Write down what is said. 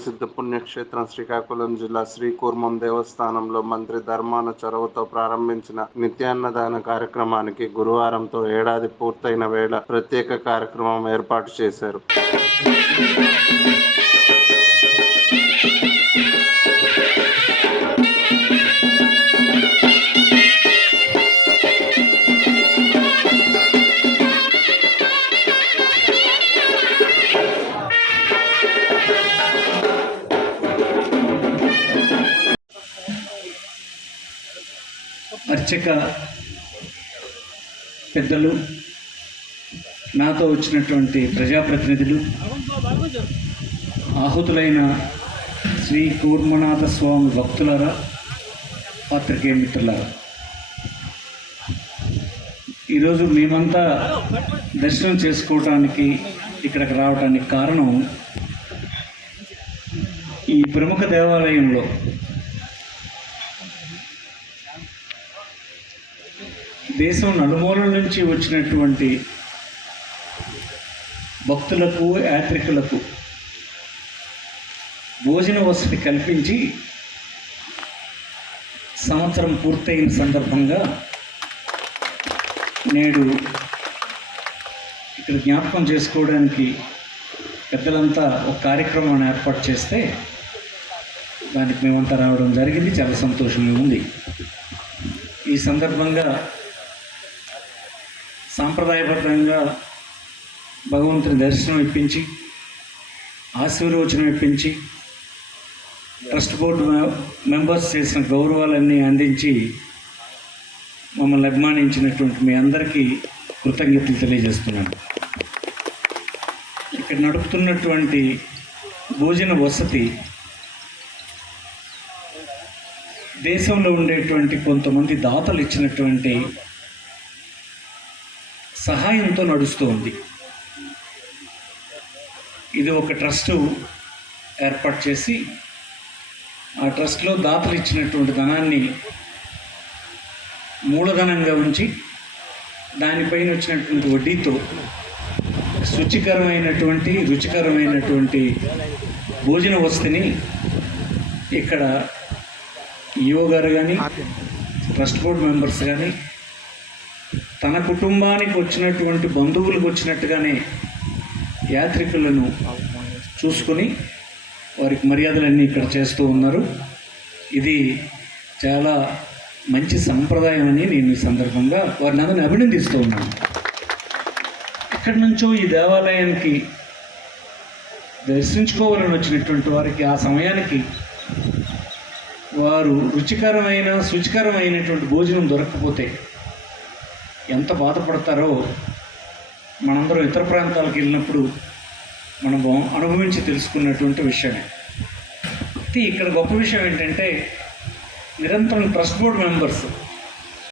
ప్రసిద్ధ పుణ్యక్షేత్రం శ్రీకాకుళం జిల్లా శ్రీకూర్మం దేవస్థానంలో మంత్రి ధర్మాన చొరవతో ప్రారంభించిన నిత్యాన్నదాన కార్యక్రమానికి గురువారంతో ఏడాది పూర్తయిన వేళ ప్రత్యేక కార్యక్రమం ఏర్పాటు చేశారు. అర్చక పెద్దలు నాతో వచ్చినటువంటి ప్రజాప్రతినిధులు ఆహుతులైన శ్రీ కూర్మనాథ స్వామి భక్తులారా పాత్రికేయ మిత్రులారా. ఈరోజు మేమంతా దర్శనం చేసుకోవటానికి ఇక్కడికి రావడానికి కారణం ఈ ప్రముఖ దేవాలయంలో దేశం నలుమూలల నుంచి వచ్చినటువంటి భక్తులకు యాత్రికులకు భోజన వసతి కల్పించి సంవత్సరం పూర్తయిన సందర్భంగా నేడు ఇక్కడ జ్ఞాపకం చేసుకోవడానికి పెద్దలంతా ఒక కార్యక్రమాన్ని ఏర్పాటు చేస్తే దానికి మేమంతా రావడం జరిగింది. చాలా సంతోషంగా ఉంది. ఈ సందర్భంగా సాంప్రదాయబద్ధంగా భగవంతుని దర్శనం ఇప్పించి ఆశీర్వచనం ఇప్పించి ట్రస్ట్ బోర్డు మె- మెంబర్స్ చేసిన గౌరవాలన్నీ అందించి మమ్మల్ని అభిమానించినటువంటి మీ అందరికీ కృతజ్ఞతలు తెలియజేస్తున్నాను. ఇక్కడ నడుపుతున్నటువంటి భోజన వసతి దేశంలో ఉండేటువంటి కొంతమంది దాతలు ఇచ్చినటువంటి సహాయంతో నడుస్తూ ఉంది ఇది ఒక ట్రస్టు ఏర్పాటు చేసి ఆ ట్రస్ట్లో దాతలు ఇచ్చినటువంటి ధనాన్ని మూలధనంగా ఉంచి దానిపైన వచ్చినటువంటి వడ్డీతో శుచికరమైనటువంటి రుచికరమైనటువంటి భోజన వస్తుని ఇక్కడ ఈఓ గారు కానీ ట్రస్ట్ బోర్డు మెంబర్స్ కానీ తన కుటుంబానికి వచ్చినటువంటి బంధువులకు వచ్చినట్టుగానే యాత్రికులను చూసుకొని వారికి మర్యాదలన్నీ ఇక్కడ చేస్తూ ఉన్నారు. ఇది చాలా మంచి సంప్రదాయం అని నేను ఈ సందర్భంగా వారిని అందరిని అభినందిస్తూ ఉన్నాను. ఎక్కడి నుంచో ఈ దేవాలయానికి దర్శించుకోవాలని వచ్చినటువంటి వారికి ఆ సమయానికి వారు రుచికరమైన శుచికరమైనటువంటి భోజనం దొరకకపోతే ఎంత బాధపడతారో మనందరం ఇతర ప్రాంతాలకు వెళ్ళినప్పుడు మనం అనుభవించి తెలుసుకున్నటువంటి విషయమే. అయితే ఇక్కడ గొప్ప విషయం ఏంటంటే నిరంతరం ట్రస్ట్ బోర్డ్ మెంబర్స్